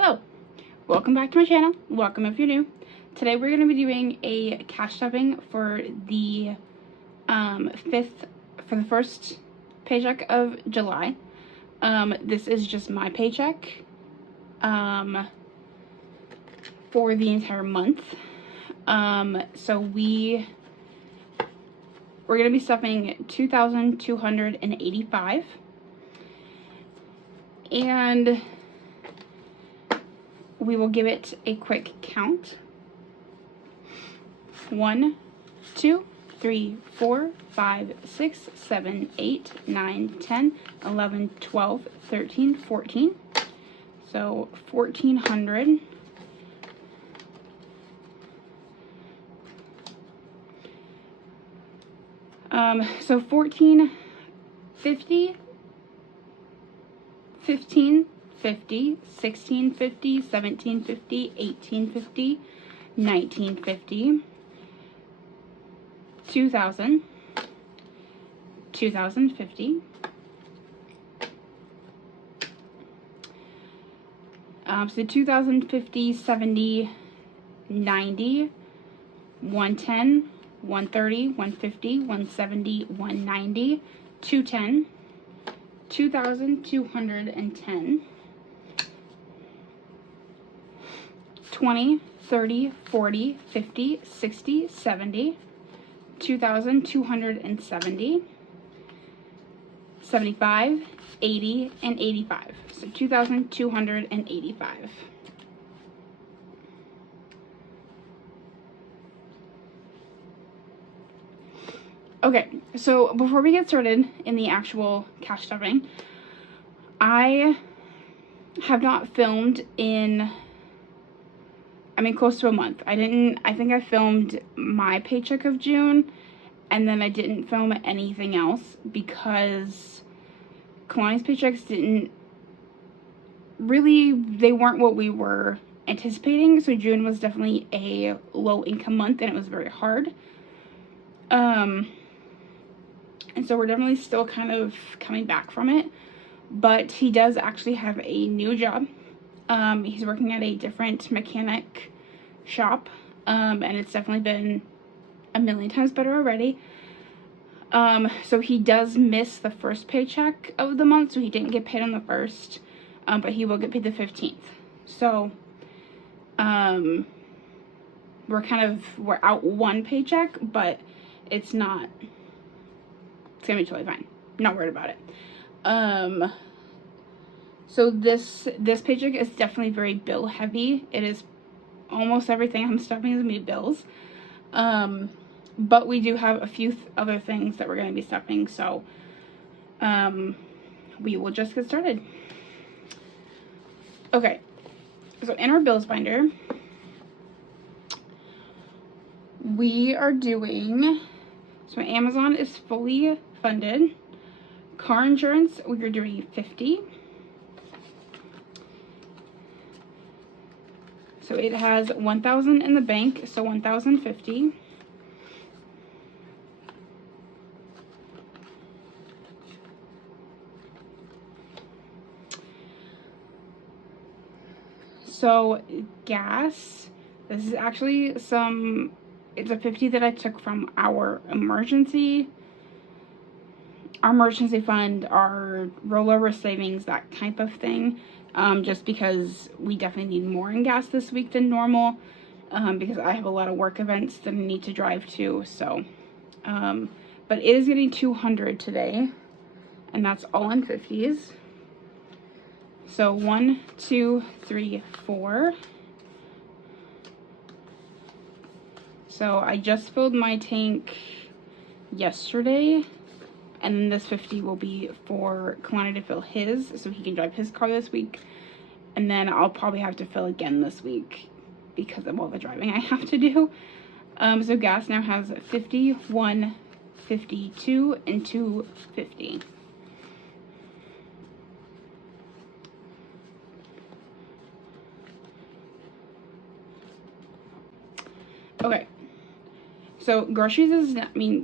Hello, welcome back to my channel. Welcome if you're new. Today we're going to be doing a cash stuffing for the first paycheck of July. This is just my paycheck for the entire month. So we're going to be stuffing 2,285, and we will give it a quick count. 1, 2, 3, 4, 5, 6, 7, 8, 9, 10, 11, 12, 13, 14. So 1,400. So 1,450, 1,550, 1,650, 1,750, 1,850, 1,950, 2,000, 2,050, so 2,050, 70, 90, 110, 130, 150, 170, 190, 210, 2,210, 20, 30, 40, 50, 60, 70, 2,270, 75, 80, and 85. So 2,285. Okay, so before we get started in the actual cash stuffing, I have not filmed in, close to a month. I think I filmed my paycheck of June, and then I didn't film anything else because Kalani's paychecks they weren't what we were anticipating. So June was definitely a low income month, and it was very hard. And so we're definitely still kind of coming back from it. But he does actually have a new job. He's working at a different mechanic shop. And it's definitely been a million times better already. So he does miss the first paycheck of the month. So he didn't get paid on the 1st. But he will get paid the 15th. So, we're out one paycheck, but it's gonna be totally fine. Not worried about it. So this paycheck is definitely very bill heavy. It is almost everything I'm stuffing is gonna be bills. But we do have a few other things that we're gonna be stuffing. So, we will just get started. Okay. So in our bills binder, we are doing, so Amazon is fully funded. Car insurance, we are doing 50. So it has 1,000 in the bank, so 1,050. So gas, this is actually it's a 50 that I took from our emergency fund, our rollover savings, that type of thing. Just because we definitely need more in gas this week than normal, because I have a lot of work events that I need to drive to. So, but it is getting 200 today, and that's all in 50s. So 1, 2, 3, 4. So I just filled my tank yesterday, and then this 50 will be for Kalani to fill his, so he can drive his car this week. And then I'll probably have to fill again this week because of all the driving I have to do. So gas now has 51, 52, and 250. Okay, so groceries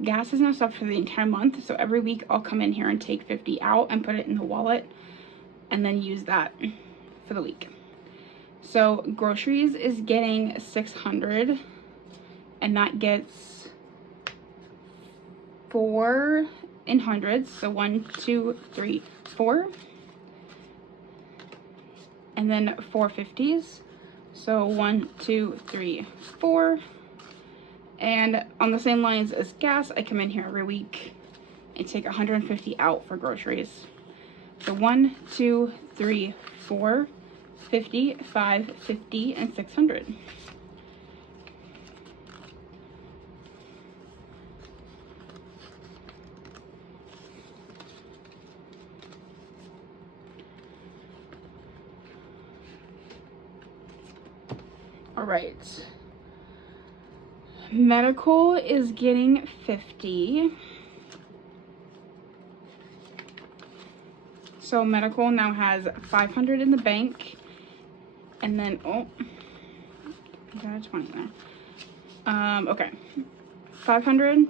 gas is now stuffed for the entire month. So every week I'll come in here and take 50 out and put it in the wallet and then use that for the week. So groceries is getting $600, and that gets 4 in hundreds. So 1, 2, 3, 4. And then 4 50s. So 1, 2, 3, 4. And on the same lines as gas, I come in here every week and take 150 out for groceries. So 1, 2, 3, 4, 50, 5, 50, and 600. All right. Medical is getting 50. So medical now has 500 in the bank, and then oh, I got a 20 there. Okay, 500,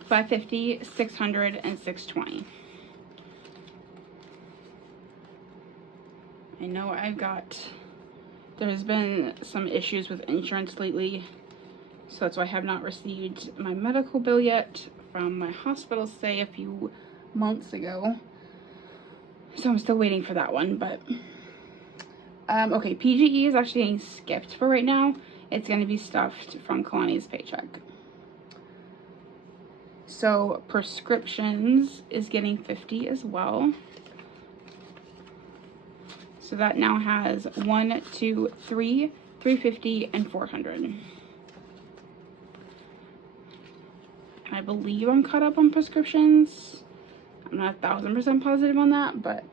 550, 600, and 620. I know there's been some issues with insurance lately, so that's why I have not received my medical bill yet from my hospital stay a few months ago. So I'm still waiting for that one, but okay, PGE is actually getting skipped for right now. It's going to be stuffed from Kalani's paycheck. So prescriptions is getting 50 as well. So that now has 1, 2, 3, 350, and 400. And I believe I'm caught up on prescriptions. I'm not 1000% positive on that, but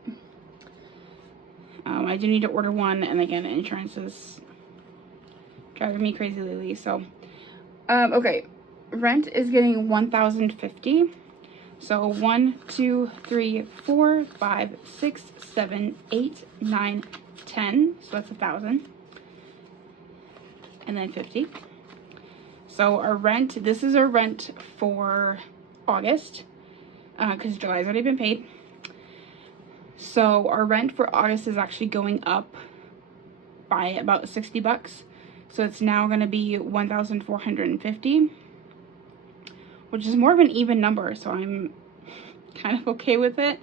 I do need to order one, and again, insurance is driving me crazy lately. So okay, rent is getting 1,050. So 1, 2, 3, 4, 5, 6, 7, 8, 9, 10. So that's 1,000. And then 50. So our rent, this is our rent for August, because July's already been paid. So our rent for August is actually going up by about 60 bucks. So it's now going to be 1,450, which is more of an even number. So I'm kind of okay with it.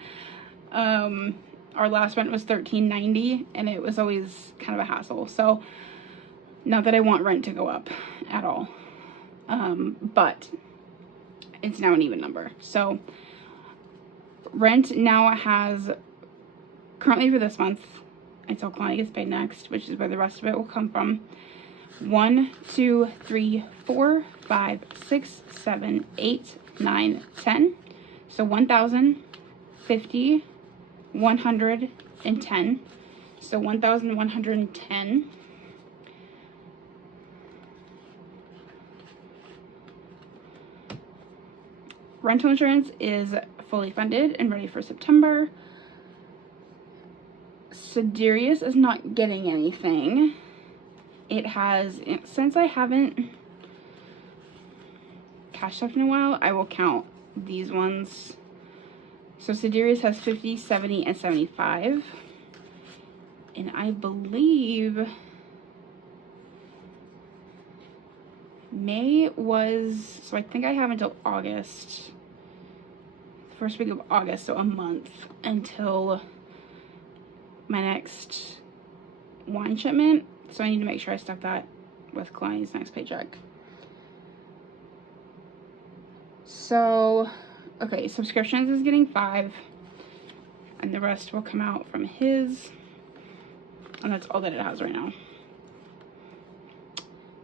Our last rent was $1,390, and it was always kind of a hassle. So not that I want rent to go up at all, but it's now an even number. So rent now has, currently for this month, until Kalani gets paid next, which is where the rest of it will come from, 1, 2, 3, 4, 5, 6, 7, 8, 9, 10. So 1,050, 110. So 1,110. Rental insurance is fully funded and ready for September. Siderius is not getting anything. It has, since I haven't cash stuffed in a while, I will count these ones. So Siderius has 50, 70, and 75. And I believe May was, so I think I have until August, first week of August, so a month until my next wine shipment. So I need to make sure I stuff that with Kalani's next paycheck. So, okay, subscriptions is getting 5, and the rest will come out from his, and that's all that it has right now.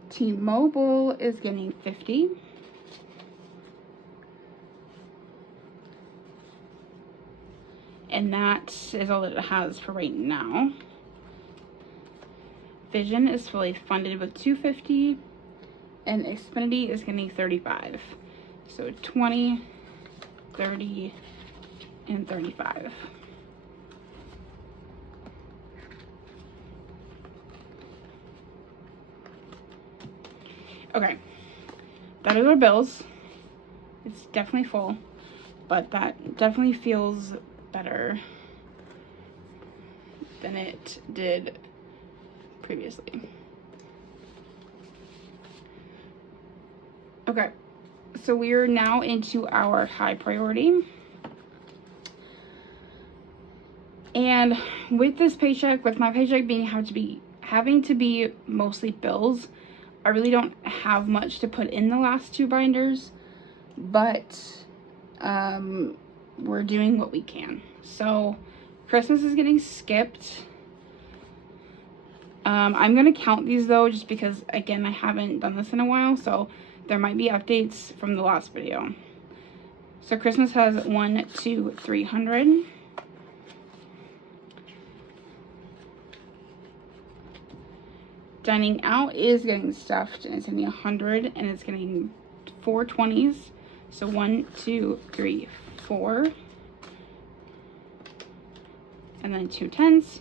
T-Mobile is getting 50. And that is all that it has for right now. Vision is fully funded with 250, and Xfinity is getting 35. So 20, 30, and 35. Okay, that is our bills. It's definitely full, but that definitely feels better than it did previously. Okay, so we are now into our high priority. And with this paycheck, with my paycheck being having to be mostly bills, I really don't have much to put in the last two binders, but we're doing what we can. So Christmas is getting skipped. I'm gonna count these though, just because again I haven't done this in a while, so there might be updates from the last video. So Christmas has 1, 2, 300. Dining out is getting stuffed, and it's getting 100, and it's getting 4 20s. So 1, 2, 3, 4, and then 2 10s,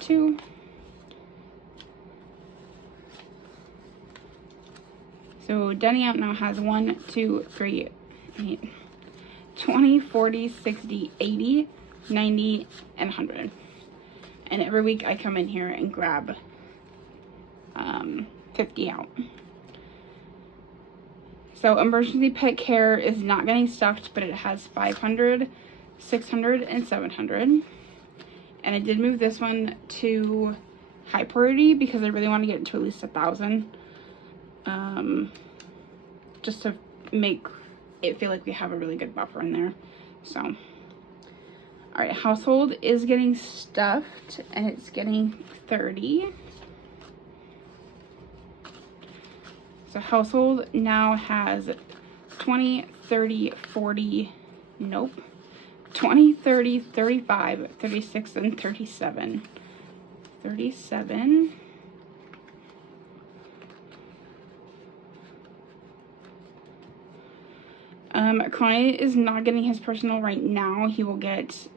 2. So dining out now has 1, 2, 3, 8, 20, 40, 60, 80, 90, and 100. And every week I come in here and grab 50 out. So emergency pet care is not getting stuffed, but it has 500, 600, and 700. And I did move this one to high priority because I really want to get it to at least 1,000. Just to make it feel like we have a really good buffer in there. So, all right, household is getting stuffed, and it's getting 30. So household now has 20, 30, 40, nope, 20, 30, 35, 36, and 37. 37. Client is not getting his personal right now. He will get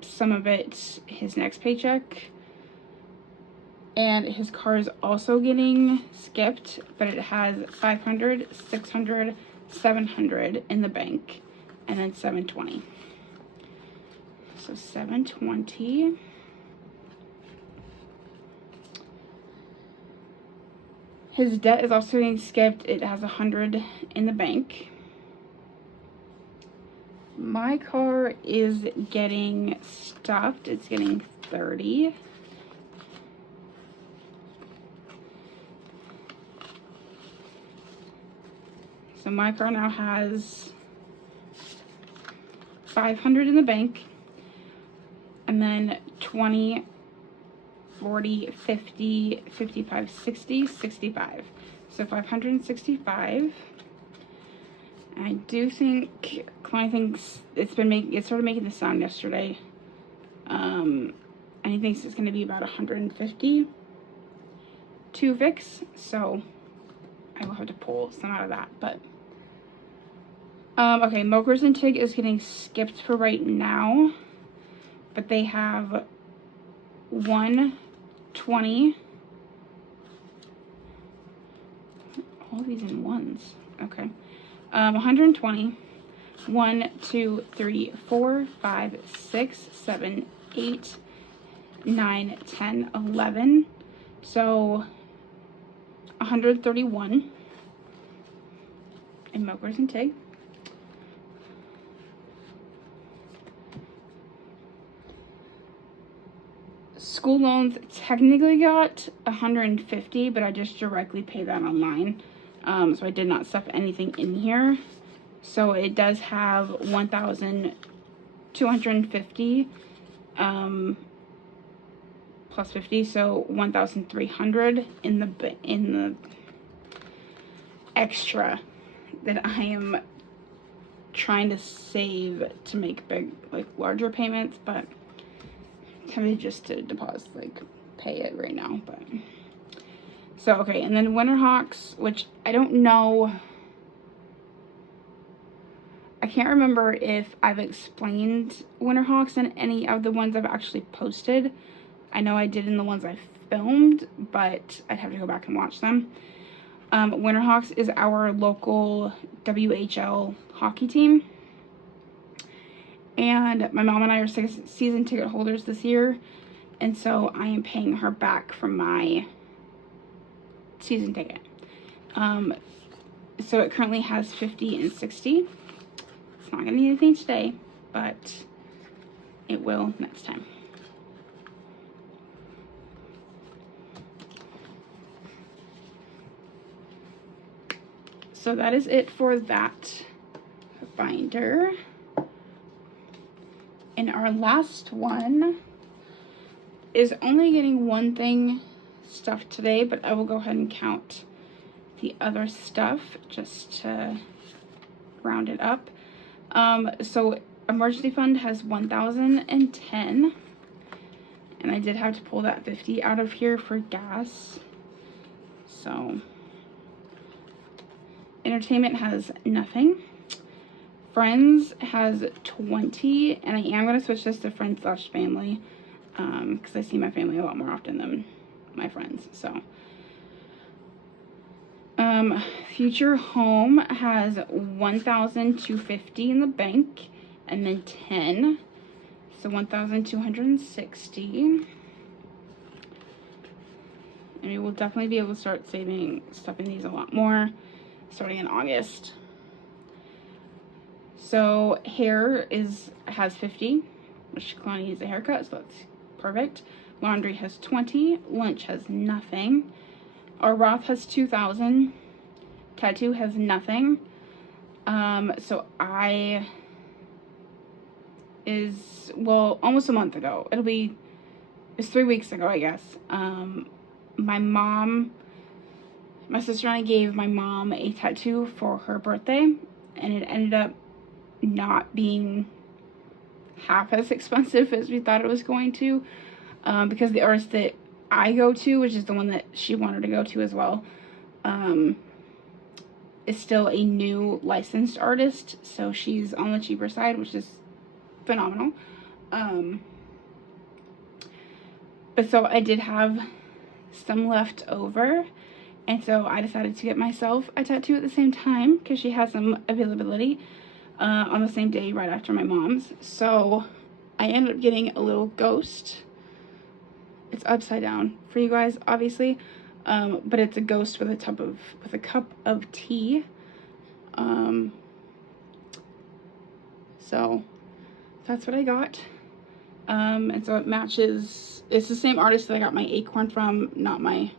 some of it his next paycheck. And his car is also getting skipped, but it has 500, 600, 700 in the bank, and then 720. So 720. His debt is also getting skipped. It has 100 in the bank. My car is getting stuffed. It's getting 30. So my car now has 500 in the bank, and then 20, 40, 50, 55, 60, 65. So 565. I do think client thinks it started making the sound yesterday. And he thinks it's going to be about 150 to fix. So I will have to pull some out of that, but okay, Mokers and Tig is getting skipped for right now, but they have 120. All these in ones. Okay. 120. 1, 2, 3, 4, 5, 6, 7, 8, 9, 10, 11. So 131 in Mokers and Tig. School loans technically got 150, but I just directly pay that online. So I did not stuff anything in here. So it does have 1,250 plus 50, so 1,300 in the extra that I am trying to save to make big, like, larger payments, but kind of just to deposit, like, pay it right now. But so okay, and then Winterhawks, which I don't know, I can't remember if I've explained Winterhawks in any of the ones I've actually posted. I know I did in the ones I filmed, but I'd have to go back and watch them. Winterhawks is our local WHL hockey team. And my mom and I are season ticket holders this year. And so I am paying her back from my season ticket. So it currently has 50 and 60. It's not going to need anything today, but it will next time. So that is it for that binder. And our last one is only getting one thing stuffed today, but I will go ahead and count the other stuff just to round it up. So emergency fund has 1,010, and I did have to pull that 50 out of here for gas. So entertainment has nothing. Friends has 20, and I am going to switch this to friends / family, because I see my family a lot more often than my friends. So future home has 1,250 in the bank, and then 10, so 1,260. And we will definitely be able to start stuffing these a lot more starting in August. So hair has 50, which Kalani needs a haircut, so that's perfect. Laundry has 20. Lunch has nothing. Our Roth has 2,000. Tattoo has nothing. So almost a month ago. It's 3 weeks ago, I guess. My sister and I gave my mom a tattoo for her birthday, and it ended up not being half as expensive as we thought it was going to, because the artist that I go to, which is the one that she wanted to go to as well, is still a new licensed artist, so she's on the cheaper side, which is phenomenal. But so I did have some left over, and so I decided to get myself a tattoo at the same time because she has some availability on the same day right after my mom's. So I ended up getting a little ghost. It's upside down for you guys, obviously, but it's a ghost with a cup of tea. So that's what I got. And so it matches. It's the same artist that I got my acorn from, not my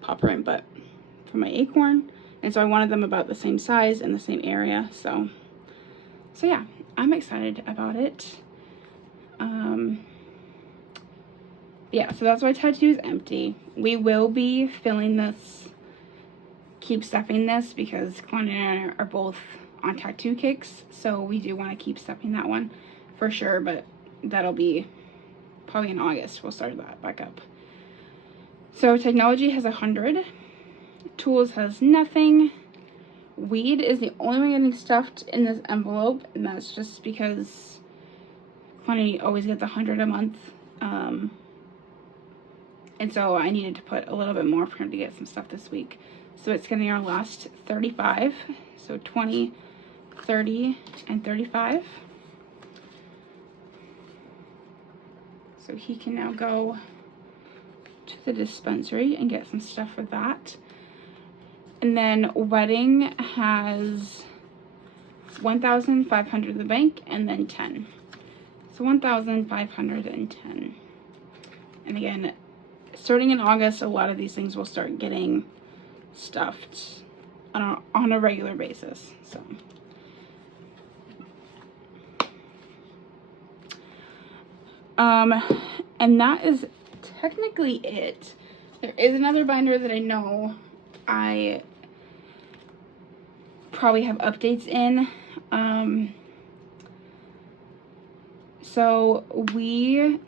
paw print, but from my acorn. And so I wanted them about the same size and the same area. So yeah, I'm excited about it. Yeah, so that's why tattoo is empty. We will be filling this, keep stuffing this, because Kalani and I are both on tattoo kicks. So we do want to keep stuffing that one for sure, but that'll be probably in August. We'll start that back up. So technology has 100. Tools has nothing. Weed is the only one getting stuffed in this envelope, and that's just because Kalani always gets 100 a month. And so I needed to put a little bit more for him to get some stuff this week. So it's getting our last 35. So 20, 30, and 35. So he can now go to the dispensary and get some stuff for that. And then wedding has 1,500 in the bank, and then 10. So 1,510. And again, starting in August, a lot of these things will start getting stuffed on a regular basis. So and that is technically it. There is another binder that I know I probably have updates in. So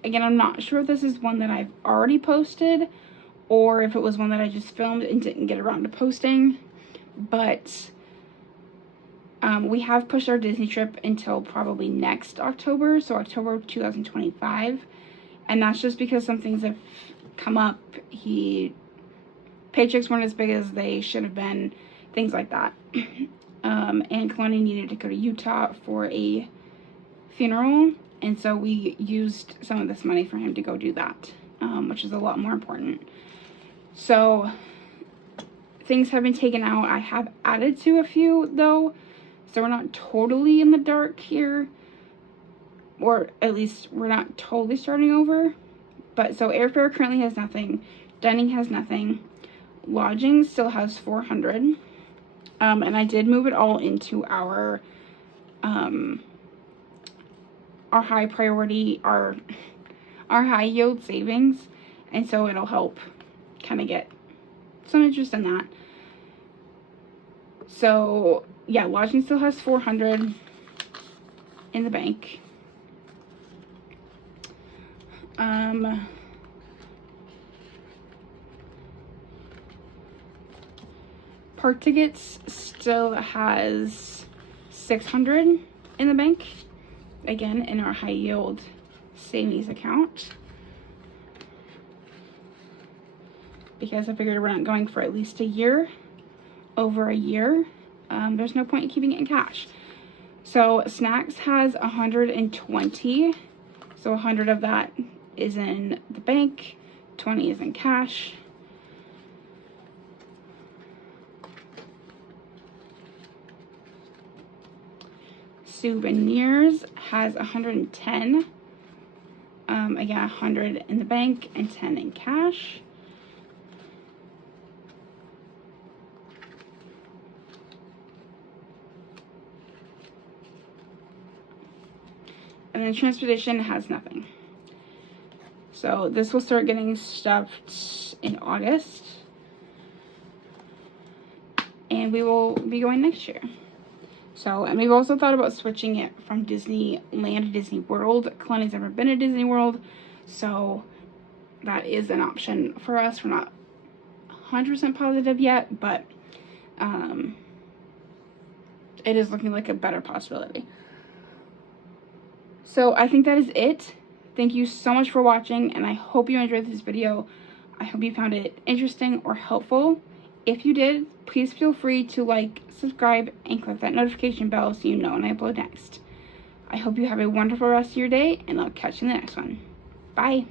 again, I'm not sure if this is one that I've already posted or if it was one that I just filmed and didn't get around to posting, but we have pushed our Disney trip until probably next October, so October 2025, and that's just because some things have come up. Paychecks weren't as big as they should have been, things like that. And Kalani needed to go to Utah for a funeral, and so we used some of this money for him to go do that. which is a lot more important. So things have been taken out. I have added to a few though, so we're not totally in the dark here, or at least we're not totally starting over. But so airfare currently has nothing, dining has nothing, lodging still has 400, and I did move it all into our high priority, our high yield savings, and so it'll help kind of get some interest in that. So yeah, lodging still has 400 in the bank. Park tickets still has 600 in the bank, again in our high yield savings account, because I figured we're not going for at least a year, over a year. There's no point in keeping it in cash. So snacks has 120, so 100 of that is in the bank, 20 is in cash. Souvenirs has 110, again 100 in the bank and 10 in cash. And then transportation has nothing. So this will start getting stuffed in August, and we will be going next year. So, and we've also thought about switching it from Disneyland to Disney World. Kalani's never been to Disney World, so that is an option for us. We're not 100% positive yet, but it is looking like a better possibility. So I think that is it. Thank you so much for watching, and I hope you enjoyed this video. I hope you found it interesting or helpful. If you did, please feel free to like, subscribe, and click that notification bell so you know when I upload next. I hope you have a wonderful rest of your day, and I'll catch you in the next one. Bye!